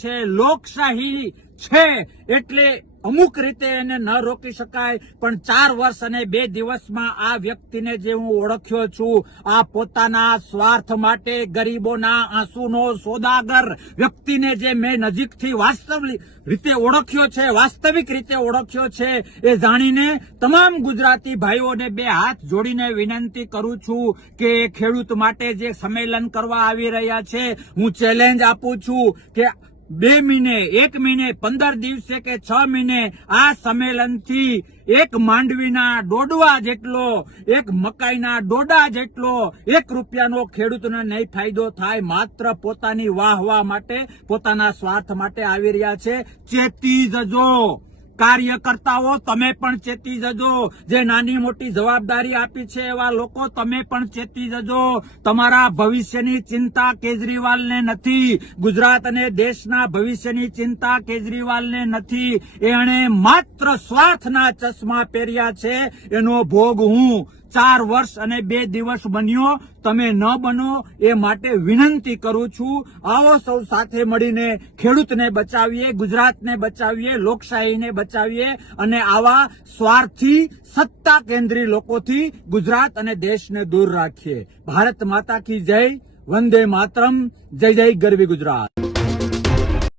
છે, લોકશાહી છે, એટલે અમુક રીતે એને ન રોકી શકાય. પણ 4 વર્ષ અને 2 દિવસમાં આ વ્યક્તિને જે હું ઓળખ્યો છું, આ પોતાના સ્વાર્થ માટે ગરીબોના આંસુનો સોદાગર વ્યક્તિને જે મેં નજીકથી વાસ્તવિક રીતે ઓળખ્યો છે, એ જાણીને તમામ ગુજરાતી ભાઈઓને 2 હાથ જોડીને વિનંતી કરું છું કે ખેડૂત માટે જે સંમેલન કરવા આવી રહ્યા છે, હું ચેલેન્જ આપું છું કે 2 મહિને, 1 મહિને, 15 દિવસે કે 6 મહિને આ સંમેલનથી એક માંડવીના ડોડવા જેટલો, એક મકાઈના ડોડા જેટલો 1 રૂપિયાનો ખેડૂતને નહીં ફાયદો થાય. માત્ર પોતાની વાહ માટે, પોતાના સ્વાર્થ માટે આવી રહ્યા છે. ચેતી જજો કાર્યકર્તાઓ, તમે પણ ચેતી જજો. જે નાની મોટી જવાબદારી આપી છે એવા લોકો, તમે પણ ચેતી જજો. તમારા ભવિષ્યની ચિંતા કેજરીવાલને નથી, ગુજરાત અને દેશના ભવિષ્યની ચિંતા કેજરીવાલને નથી. એણે માત્ર સ્વાર્થના ચશ્મા પહેર્યા છે. એનો ભોગ હું 4 વર્ષ અને 2 દિવસ બન્યો, તમે ન બનો એ માટે વિનંતી કરું છું. આવો સૌ સાથે મળીને ખેડૂતને બચાવીએ, ગુજરાતને બચાવીએ, લોકશાહીને બચાવીએ અને આવા સ્વાર્થી સત્તા કેન્દ્રી લોકોથી ગુજરાત અને દેશને દૂર રાખીએ. ભારત માતા કી જય, વંદે માતરમ, જય જય ગરવી ગુજરાત.